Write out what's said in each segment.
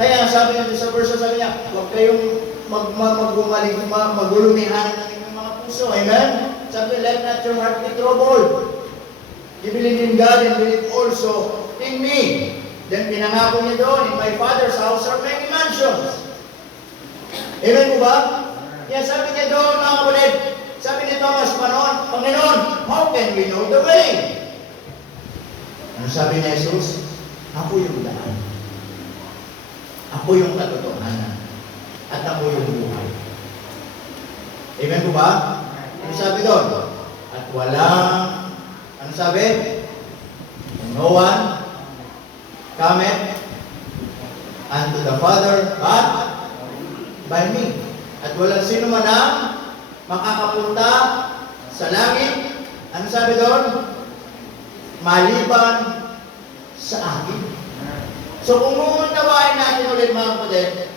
Kaya sabi niya sa verse, sabi niya, huwag kayong magulumihan ng inyong mga puso. Amen? Sabi niya, let not your heart be troubled. You believe in God and believe also in me. Then pinangako niya doon, in my Father's house are many mansions. Amen po ba? Kaya sabi niya doon, mga kapatid, sabi ni Thomas, Panginoon, how can we know the way? Ano sabi ni Jesus? Ako yung daan. Ako yung katotohanan. At ako yung buhay. Amen po ba? Ano sabi doon? At walang, ano sabi? No one cometh unto the Father but by me. At walang sino man ang makakapunta sa langit. Ano sabi doon? Maliban sa akin. So kung umuntawain natin ulit mga kapatid,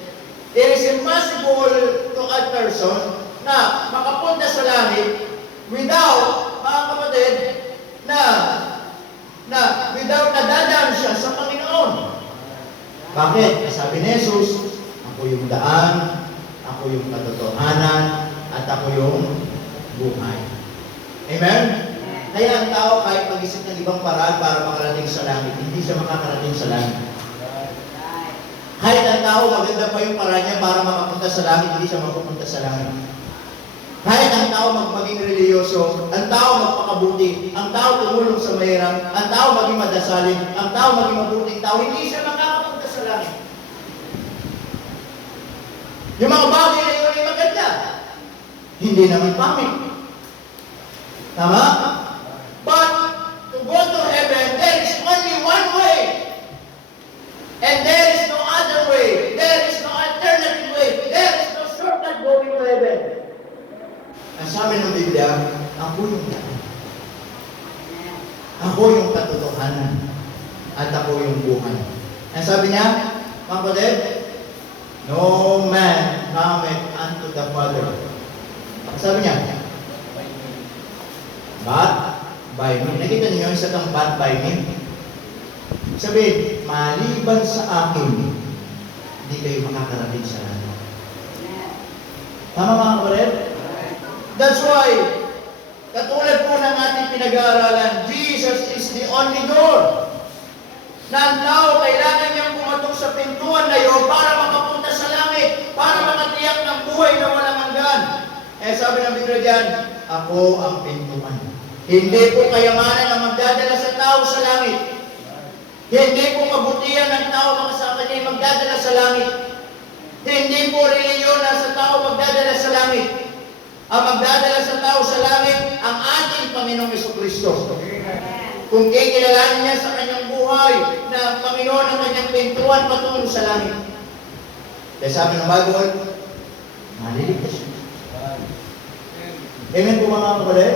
it is impossible to a person na makapunta sa langit without, mga kapatid, without nadadaan siya sa Panginoon. Bakit? Sabi ni Jesus, ako yung daan, ako yung katotohanan, at ako yung buhay. Amen? Kaya ang tao kahit mag-isip ng ibang paraan para makarating sa langit, hindi siya makakarating sa langit. Kahit ang tao maganda pa yung paraan niya para makapunta sa langit, hindi siya mapupunta sa langit. Kahit ang tao maging reliyoso, ang tao magpakabuti, ang tao tumulong sa mahirap, ang tao maging madasalin, ang tao maging mabuting tao, hindi siya makakapunta sa langit. Yung mga bagay na yun ay maganda. Hindi naman pangit. Tama? But to go to heaven, there is only one way. And there is no other way. There is no alternative way. There is no shortcut going to heaven. Ang sabi ng Biblia, ako yung daan. Ako yung katotohanan. At ako yung buhay. Ang sabi niya, mga kapatid, no man cometh unto the Father. Ang sabi niya, but by me. Nakita niyo yung isang but by me? Sabi, maliban sa akin, hindi kayo makakarating sa langit. Tama mga kapatid? That's why, katulad po ng ating pinag-aaralan, Jesus is the only door. Na ang tao, kailangan niyang pumatok sa pintuan na yun para makapunta sa langit, para makatiyak ng buhay na walang hanggan. Eh sabi ng Biblia diyan, ako ang pintuan. Hindi po kayamanan ang magdadala sa tao sa langit. Hindi po kabutihan ng tao makasama niya magdadala sa langit. Hindi po reliyon na sa tao magdadala sa langit. Ang magdadala sa tao sa langit, ang ating Panginoong Jesucristo. Kung kikilalanin niya sa kanyang buhay na Panginoon ang kanyang pintuan patungo sa langit. Kaya sabi ng Bible, maliligtas siya. Amen po mga kapatid?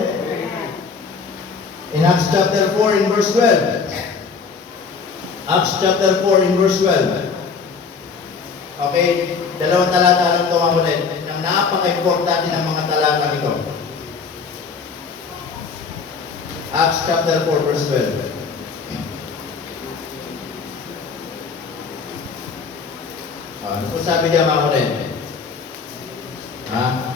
In Acts chapter 4 in verse 12. Acts chapter 4 in verse 12. Okay, dalawang talata lang ito mga kapatid. Nang napaka-importante ng mga talata ito. Acts chapter 4 verse 12. Ano po sabi niya mga kapatid? Ha?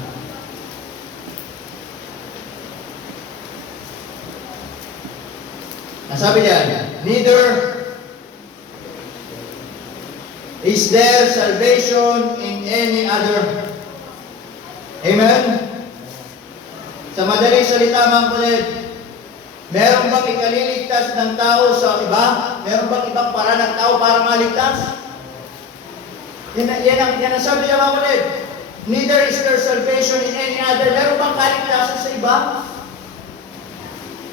Sabi niya, neither is there salvation in any other. Amen? Sa madaling salita mga kapatid, meron bang ikaliligtas ng tao sa iba? Meron bang ibang paraan ng tao para maligtas? Yan ang sabi niya mga kapatid. Neither is there salvation in any other. Meron bang kaligtasan sa iba?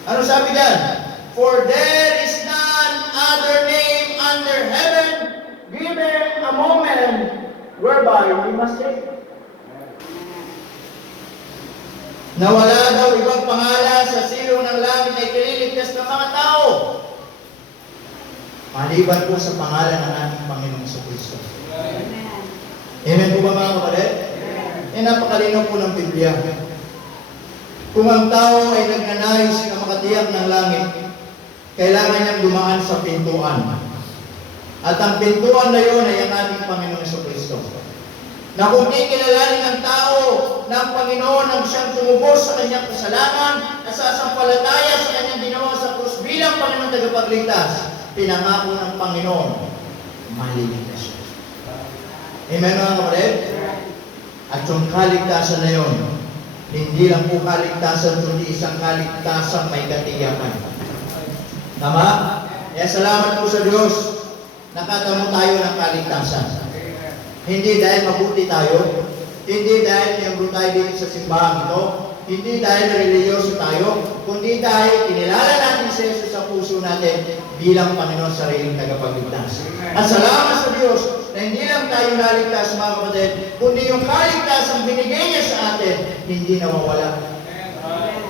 Ano sabi diyan? For there is none other name under heaven given among men whereby we must save. Na wala daw ibang pangalan sa silong ng langit na ikililigtas ng mga tao. Maliban po sa pangalan ng ating Panginoong Jesucristo. Amen po ba mga kapatid? Napakalinaw po ng Biblia. Kung ang tao ay nagnanais na makatiyak ng langit, kailangan niyang dumaan sa pintuan. At ang pintuan na yun ay ang ating Panginoon Jesucristo. Na kung kikilalanin ng tao ng Panginoon ang siyang tumubos sa kanyang kasalanan at sa sasampalataya sa kanyang ginawa sa krus bilang Panginoon tagapagligtas, pinangako ng Panginoon, maliligtas siya. Amen mga kapatid? At yung kaligtasan na yun, hindi lang po kaligtasan, kundi isang kaligtasan may katiyakan. Tama? Kaya salamat po sa Diyos, nakatamo tayo ng kaligtasan. Hindi dahil mabuti tayo, hindi dahil miyembro tayo dito sa simbahan ito, hindi dahil religyoso tayo, kundi dahil kinilala natin si Jesus sa puso natin bilang Panginoon sa sariling tagapagligtas. At salamat sa Diyos na hindi lang tayo naligtas mga kapatid, kundi yung kaligtasan binigay niya sa atin, hindi nawawala.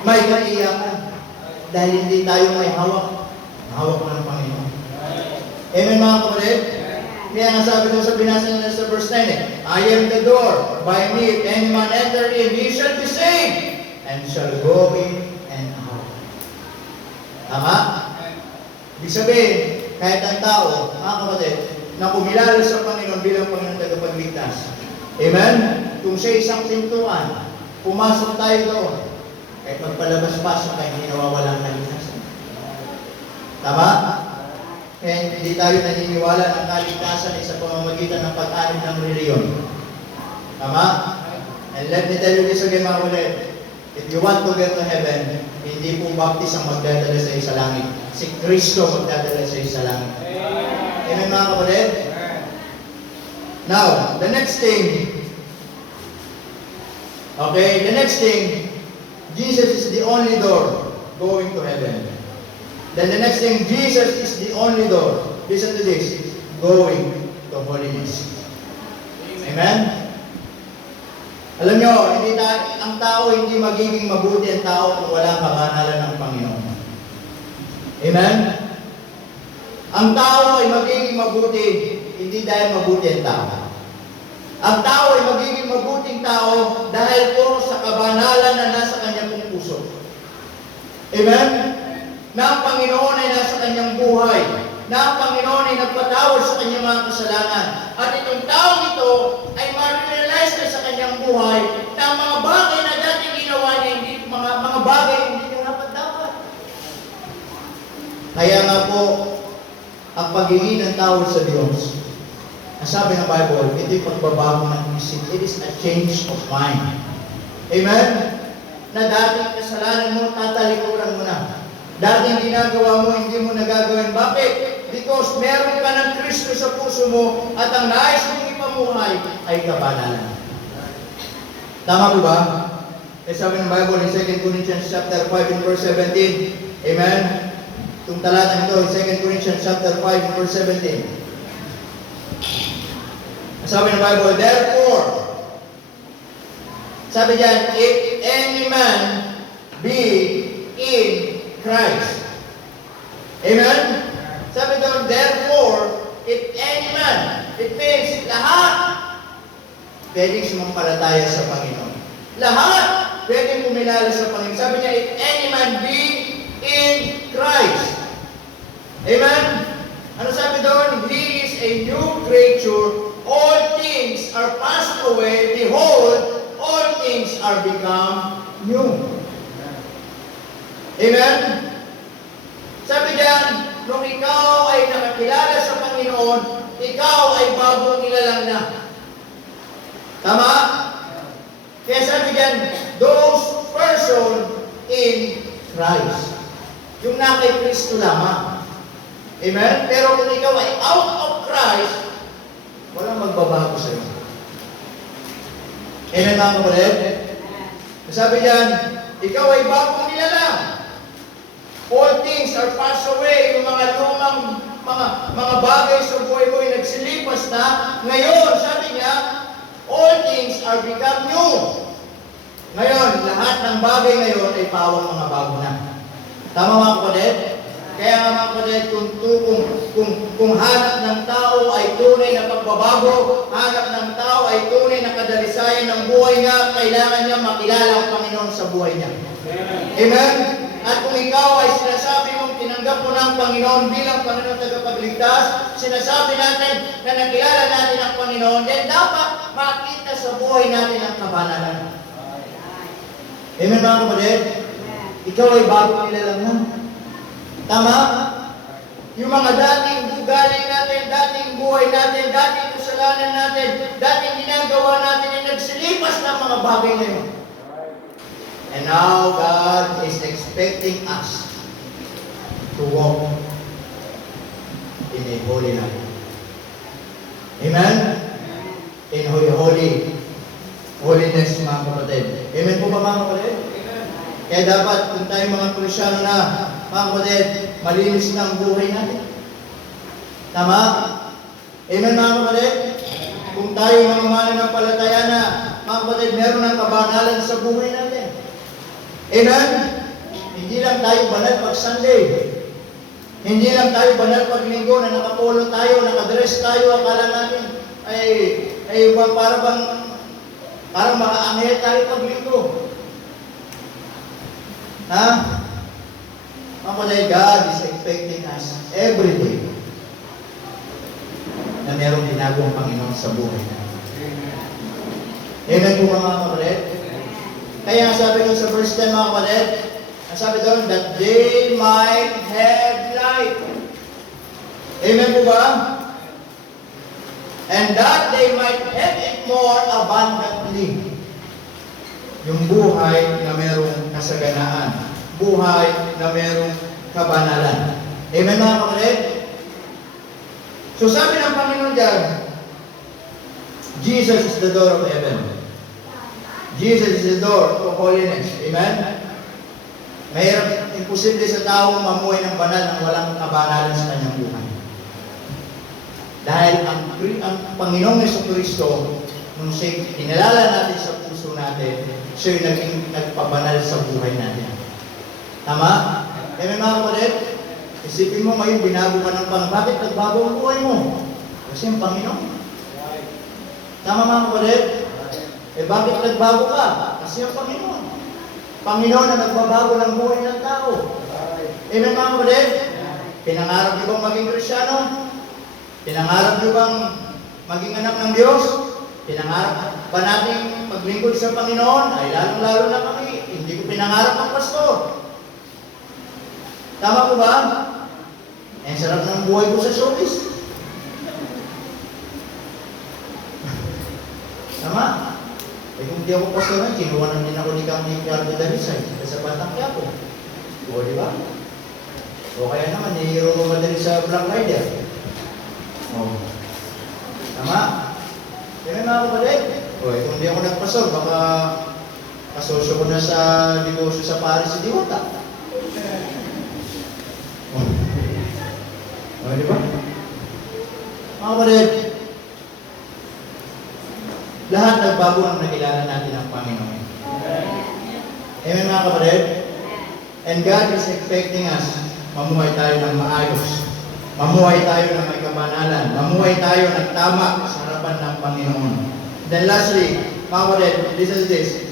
May kaiyakan dahil hindi tayo may hawak. Hawak ng Panginoon. Amen mga kapatid? Kaya nga sabi doon sa binasa nila sa verse 9, I am the door, by me if any man enter in, he shall be saved, and shall go in and out. Tama? Ibig sabihin, kahit ang tao, mga kapatid, na kumilala sa Panginoon bilang Panginoon tagapagligtas. Amen? Kung sa isang pintuan, pumasok tayo doon, kahit magpalabas-pasok tayo, hindi nawawala ang kaligtasan. Tama? Kaya hindi tayo naniniwala ng kaligtasan ay sa pamamagitan ng pag-anim ng reliyon. Tama? And let me tell you this again mga kapatid. If you want to get to heaven, hindi po baptist ang magdadala sa isa langit. Si Kristo magdadala sa isa langit. Amen mga kapatid? Now, the next thing, Jesus is the only door going to heaven. Then the next thing, Jesus is the only door. Listen to this. Going to holiness. Amen? Alam nyo, ang tao hindi magiging mabuti ang tao kung walang kabanalan ng Panginoon. Amen? Ang tao ay magiging mabuti hindi dahil mabuti ang tao. Ang tao ay magiging mabuting tao dahil po sa kabanalan na nasa kanyang puso. Amen? Na ang Panginoon ay nasa kanyang buhay, na ang Panginoon ay nagpatawad sa kanyang mga kasalanan. At itong taong ito ay ma-realize na sa kanyang buhay na ang mga bagay na dating ginawa niya, mga bagay hindi niya dapat. Kaya nga po, ang paghingi ng tawad sa Diyos, ang sabi ng Bible, ito'y pagbabago ng isip. It is a change of mind. Amen? Na dating kasalanan mo, tatalikuran mo na. Dating ginagawa mo, hindi mo nagagawin. Bakit? Because meron ka ng Kristo sa puso mo at ang nais mong ipamuhay ay kabanalan. Tama po ba? Eh sabi ng Bible in 2 Corinthians chapter 5 and verse 17. Amen? Itong talatang ito in 2 Corinthians chapter 5 and verse 17. Sabi ng Bible, therefore, sabi diyan, if any man be in Christ. Amen? Sabi doon, therefore, if any man, it means lahat pwedeng sumampalataya sa Panginoon. Lahat pwedeng kumilala sa Panginoon. Sabi niya, if any man be in Christ. Amen? Ano sabi doon? He is a new creature. All things are passed away. Behold, all things are become new. Amen? Sabi diyan, nung ikaw ay nakakilala sa Panginoon, ikaw ay bagong nilalang na. Tama? Kaya sabi diyan, those person in Christ. Yung na kay Kristo lamang. Amen? Pero kung ikaw ay out of Christ, walang magbabago sa iyo. Amen mga kapatid? Sabi diyan, ikaw ay bagong nilalang. All things are passed away. Yung mga lumang mga bagay sa buhay mo ay nagsilipas na. Ngayon, sabi niya, all things are become new. Ngayon, lahat ng bagay ngayon ay pawang mga bago na. Tama mga kapatid? Kaya nga mga kapatid, kung hanap ng tao ay tunay na pagbabago, hanap ng tao ay tunay na kadalisayan ng buhay niya, kailangan niya makilala ang Panginoon sa buhay niya. Amen? At kung ikaw ay sinasabi mong tinanggap tinanggap mo ng Panginoon bilang Panginoon tagapagligtas, sinasabi natin na nakilala natin ang Panginoon, then dapat makita sa buhay natin ang kabanalan. Amen mga kapatid? Ikaw ay bago nilalang na. Tama? Yung mga dating ugali natin, dating buhay natin, dating kasalanan natin, dating ginagawa natin ay nagsilipas ng mga bagay na yun. And now God is expecting us to walk in a holy life. Amen? In holiness mga kapatid. Amen po ba mga kapatid? Kaya dapat kung tayo mga Kristyano na, mga kapatid, malinis na ang buhay natin. Tama? Amen mga kapatid? Kung tayo mga mananampalataya na, mga kapatid, meron ng kabanalan sa buhay natin. Amen? Hindi lang tayo banal pag Sunday. Hindi lang tayo banal pag linggo na nakapolo tayo, nakadress tayo, akala natin ay parang mga anghel tayo pag linggo. Ha? Mga kapatid, God is expecting us every day na merong ginagawang Panginoon sa buhay natin. Amen po mga kapatid? Kaya nga sabi doon sa verse 10 mga kapatid, ang sabi doon, that they might have life. Amen po ba? And that they might have it more abundantly. Yung buhay na merong kasaganaan. Buhay na merong kabanalan. Amen mga kapatid? So sabi ng Panginoon dyan, Jesus is the door of heaven. Jesus is the door to holiness. Amen? Mahirap, imposible sa taong mamuhay ng banal nang walang kabanalan sa kanyang buhay. Dahil ang Panginoong Jesucristo, nung siya kinalala natin sa puso natin, siya yung nagpabanal sa buhay natin. Tama? Kaya mga kapatid, isipin mo ngayon, binago ka ng Panginoon. Bakit nagbago ang buhay mo? Kasi ang Panginoon. Tama mga kapatid? Bakit nagbago ka? Kasi ang Panginoon. Panginoon na nagbabago ng buhay ng tao. Amen mga kapatid? Pinangarap niyo bang maging Kristyano? Pinangarap niyo bang maging anak ng Diyos? Pinangarap ba natin maglingkod sa Panginoon? Ay lalong-lalo na kami. Hindi ko pinangarap ang pastor. Tama po ba? Eh, sarap ng buhay ko sa showbiz. Tama? Eh kung di ako pastoran, kinuha din ako ni Kami Carlo Dalisay sa Batang Quiapo. O, di ba? O kaya naman, nihiro ko madali sa Black Rider. O. Tama? Yan mga kapatid. O, eh kung di ako nagpasor, baka kasosyo ko na sa negosyo sa Paris si Diwata. O, di ba? Mga kapatid, lahat nagbago ang nakilala natin ang Panginoon. Amen mga kapatid? And God is expecting us, mamuhay tayo ng maayos. Mamuhay tayo ng may kabanalan. Mamuhay tayo ng tama sa harapan ng Panginoon. Then lastly, mga kapatid, listen to this.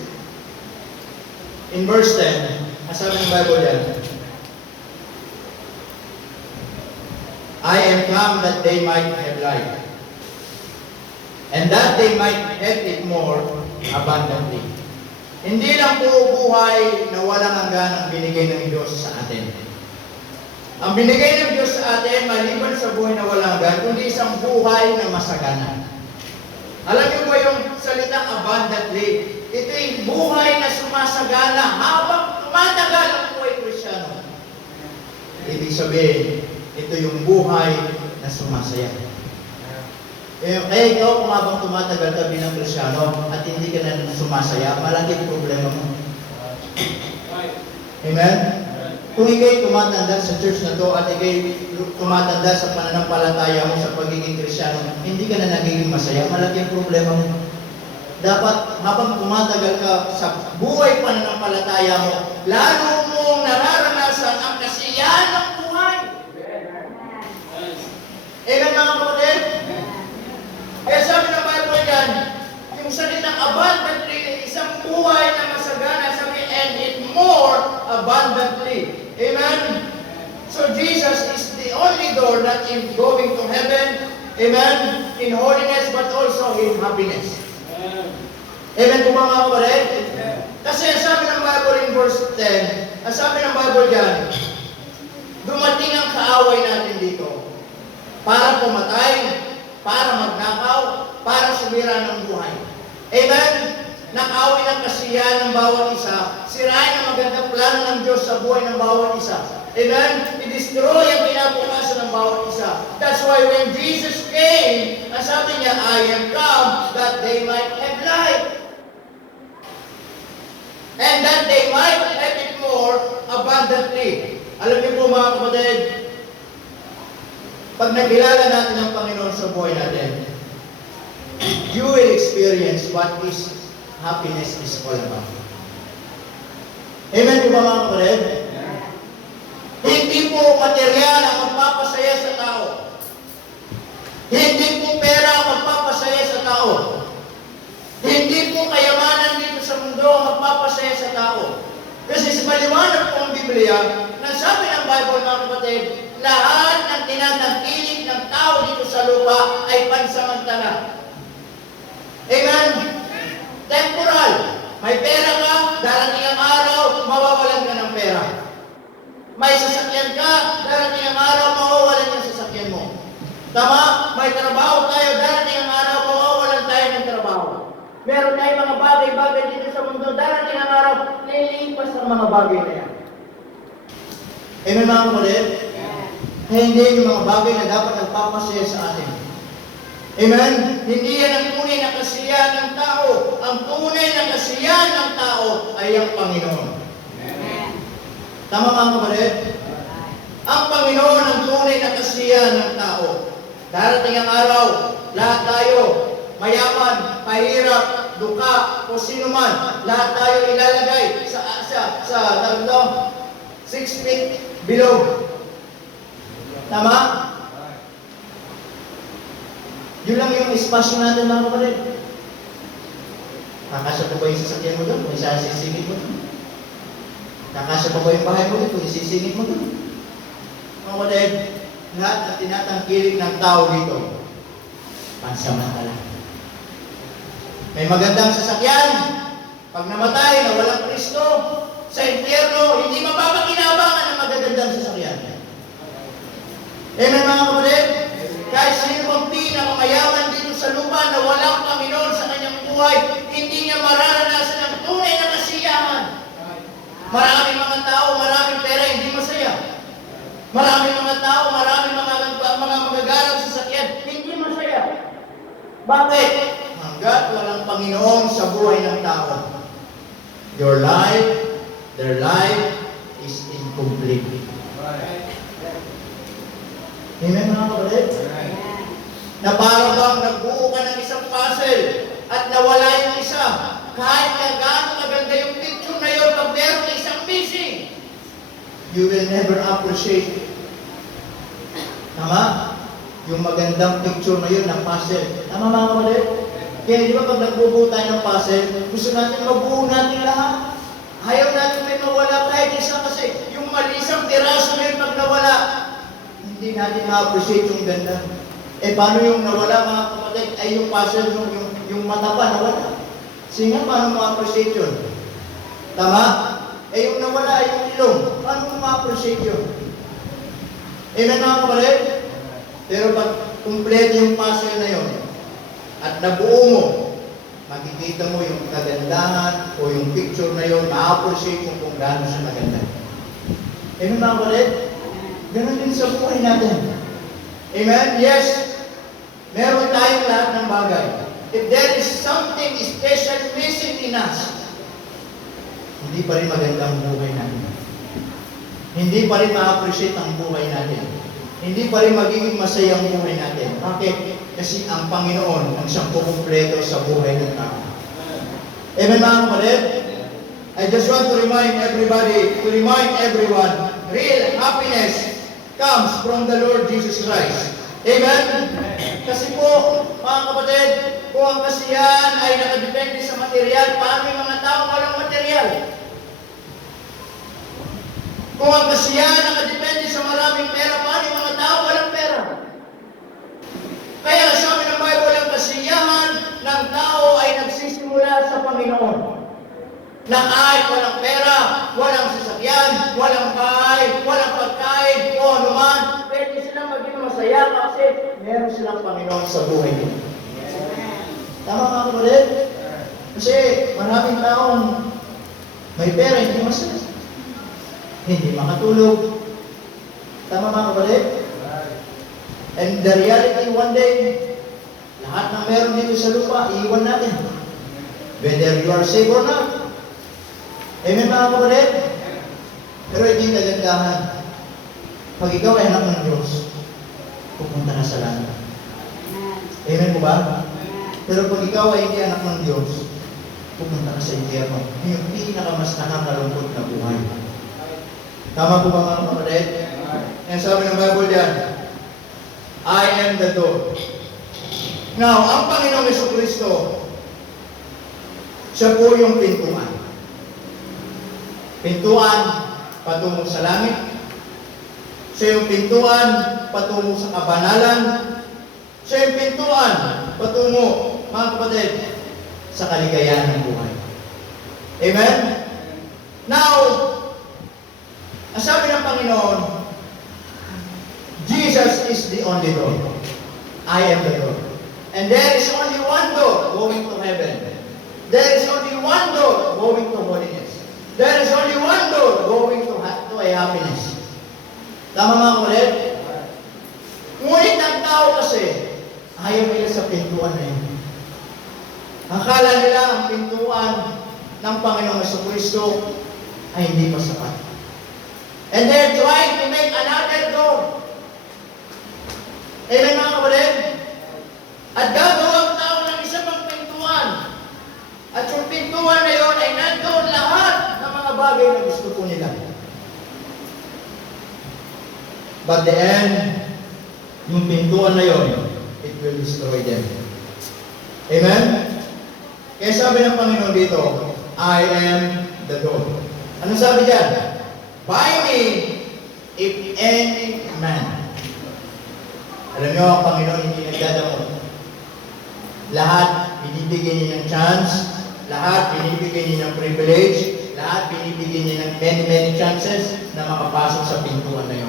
In verse 10, masabi ng Bible yan, I am come that they might have life, and that they might have it more abundantly. Hindi lang puro buhay na walang hanggan ang binigay ng Diyos sa atin. Ang binigay ng Diyos sa atin, maliban sa buhay na walang hanggan, kundi isang buhay na masagana. Alam niyo ba yung salitang abundantly? Ito yung buhay na sumasagana habang tumatagal ang buhay Kristyano. Ibig sabihin, ito yung buhay na sumasaya. Kaya ikaw kung habang tumatagal ka bilang Kristyano at hindi ka na sumasaya, malaki ang problema mo. Amen? Kung ikaw'y tumatanda sa church na to at ikaw'y tumatanda sa pananampalataya mo sa pagiging Kristyano, hindi ka na nagiging masaya, malaki ang problema mo. Dapat habang tumatagal ka sa buhay pananampalataya mo, lalo mong nararanasan ang kasiyahan ng buhay. Amen mga kapatid? Kaya sabi ng Bible yan, yung salitang abundantly, isang buhay na masagana, sabi, and it more abundantly. Amen? So Jesus is the only door that is going to heaven, amen, in holiness but also in happiness. Amen po mga kapatid? Kasi ang sabi ng Bible in verse 10, ang sabi ng Bible dyan, dumating ang kaaway natin dito para pumatay, para magnakaw, para sumira ng buhay. Amen? Nakawin ang kasiyahan ng bawat isa. Sirain ang magandang plano ng Diyos sa buhay ng bawat isa. Amen? I-destroy ang pinabukasan ng bawat isa. That's why when Jesus came, ang sabi niya, I am come that they might have life. And that they might have it more abundantly. Alam niyo po mga kapatid, pag nakilala natin ang Panginoon sa buhay natin, you will experience what is happiness is all about. Amen po ba mga kapatid? Hindi po material ang magpapasaya sa tao. Hindi po pera ang magpapasaya sa tao. Hindi po kayamanan dito sa mundo ang magpapasaya sa tao. Kasi sa maliwanag po ang Biblia, na sabi ng Bible mga kapatid, lahat ng tinatangkilik ng tao dito sa lupa ay pansamantala. Amen? Temporal. May pera ka, darating ang araw, mawawalan ka ng pera. May sasakyan ka, darating ang araw, mawawalan yung sasakyan mo. Tama? May trabaho tayo, darating ang araw, mawawalan tayo ng trabaho. Meron tayong mga bagay-bagay dito sa mundo, darating ang araw, lilipas ang mga bagay na yan. Amen mga kapatid? Kaya hindi yung mga bagay na dapat nagpapasaya sa atin. Amen? Hindi yan ang tunay na kasiyahan ng tao. Ang tunay na kasiyahan ng tao ay ang Panginoon. Amen. Tama mga kapatid? Ang Panginoon ang tunay na kasiyahan ng tao. Darating ang araw, lahat tayo, mayaman, pahirap, duka, o sino man, lahat tayo ilalagay sa 6 feet below. Tama? Yun lang yung espasyo natin mga kapatid. Kakasya pa ba yung sasakyan mo doon? Kung isasisingit mo doon? Kakasya pa ba yung bahay mo doon? Kung isisingit mo doon? Mga kapatid, lahat na tinatangkilik ng tao dito, pansamantala. May magandang sasakyan, pag namatay na walang Kristo, sa impyerno, hindi mapapakinabangan ang magagandang sasakyan. Amen mga kapatid? Kahit sino ang pinakamayaman dito sa lupa na walang Panginoon sa kanyang buhay, hindi niya mararanasan ang tunay na kasiyahan. Maraming mga tao, maraming pera, hindi masaya. Maraming mga tao, maraming mga magagarang sasakyan, hindi masaya. Bakit? Hanggat walang Panginoon sa buhay ng tao, your life, their life is incomplete. Amen mga kapatid? Na para bang nagbuo ka ng isang puzzle at nawala yung isa. Kahit na gaano maganda yung picture na yun, pag meron isang missing, you will never appreciate. Tama? Yung magandang picture na yun ng puzzle. Tama mga kapatid? Kaya di ba pag nagbubuo tayo ng puzzle, gusto natin mabuo natin lahat. Ayaw natin may mawala kahit isa kasi yung malisang piraso na yun pag nawala, hindi natin ma-appreciate yung ganda. Eh, paano yung nawala mga kapatid? Ay, yung puzzle, yung mata pa nawala. Sige, paano ma-appreciate yun? Tama? Eh, yung nawala ay yung ilong. Paano mo ma-appreciate yun? Amen mga kapatid? Pero pag kumpleto yung puzzle na yun, at nabuo mo, makikita mo yung kagandahan o yung picture na yun, ma-appreciate mo kung gaano siya maganda. Amen mga kapatid? Ganon din sa buhay natin. Amen? Yes, meron tayong lahat ng bagay. If there is something special missing in us, hindi pa rin magandang buhay natin. Hindi pa rin ma-appreciate ang buhay natin. Hindi pa rin magiging masaya ang buhay natin. Bakit? Kasi ang Panginoon ang siyang kukumpleto sa buhay ng tao. Amen mga kapatid? I just want to remind everybody, to remind everyone, real happiness comes from the Lord Jesus Christ. Amen? Kasi po, mga kapatid, kung ang kasiyahan ay nakadepende sa material, paano yung mga tao walang material? Kung ang kasiyahan nakadepende sa maraming pera, paano yung mga tao walang pera? Kaya sabi ng Bible, ang kasiyahan ng tao ay nagsisimula sa Panginoon. Na kahit walang pera, walang sasakyan, walang bahay, walang pagkain, o anuman, pwede silang maging masaya kasi meron silang Panginoon sa buhay nila. Tama mga kapatid? Kasi maraming taong may pera, hindi masaya. Hindi makatulog. Tama mga kapatid? And the reality, one day, lahat ng meron dito sa lupa, iiwan natin. Whether you are saved or not. Amen mga kapatid? Pero hindi kagandahan. Pag ikaw ay anak ng Diyos, pupunta na sa langit. Amen po ba? Pero pag ikaw ay hindi anak ng Diyos, pupunta ka sa impyerno. Yung pinakamas nakakalungkot na buhay. Tama po ba mga kapatid? Yan sabi ng Bible yan, I am the door. Now, ang Panginoong Jesucristo, siya po yung pintuan. Pintuan patungo sa langit. Siya yung pintuan patungo sa kabanalan. Siya yung pintuan patungo, mga kapatid, sa kaligayahan ng buhay. Amen? Now, ang sabi ng Panginoon, Jesus is the only door. I am the door. And there is only one door going to heaven. There is only one door going to holiness. There is only one door going to a happiness. Tama mga kapatid? Ngunit ang tao kasi, ayaw nila sa pintuan na yun. Akala nila ang pintuan ng Panginoong Jesucristo ay hindi pa sapat. And they're trying to make another door. Amen mga kapatid? At gagawa ang tao ng isa pang pintuan. At yung pintuan na yun ay nandoon lahat ng mga bagay na gusto po nila. But the end, yung pintuan na yun, it will destroy them. Amen? Kaya sabi ng Panginoon dito, I am the door. Ano sabi diyan? By me, if any man. Alam niyo, ang Panginoon hindi nagdadamot. Lahat binibigyan niya ng chance, lahat binibigyan niya ng privilege, lahat binibigyan niya ng many chances na makapasok sa pintuan na yun.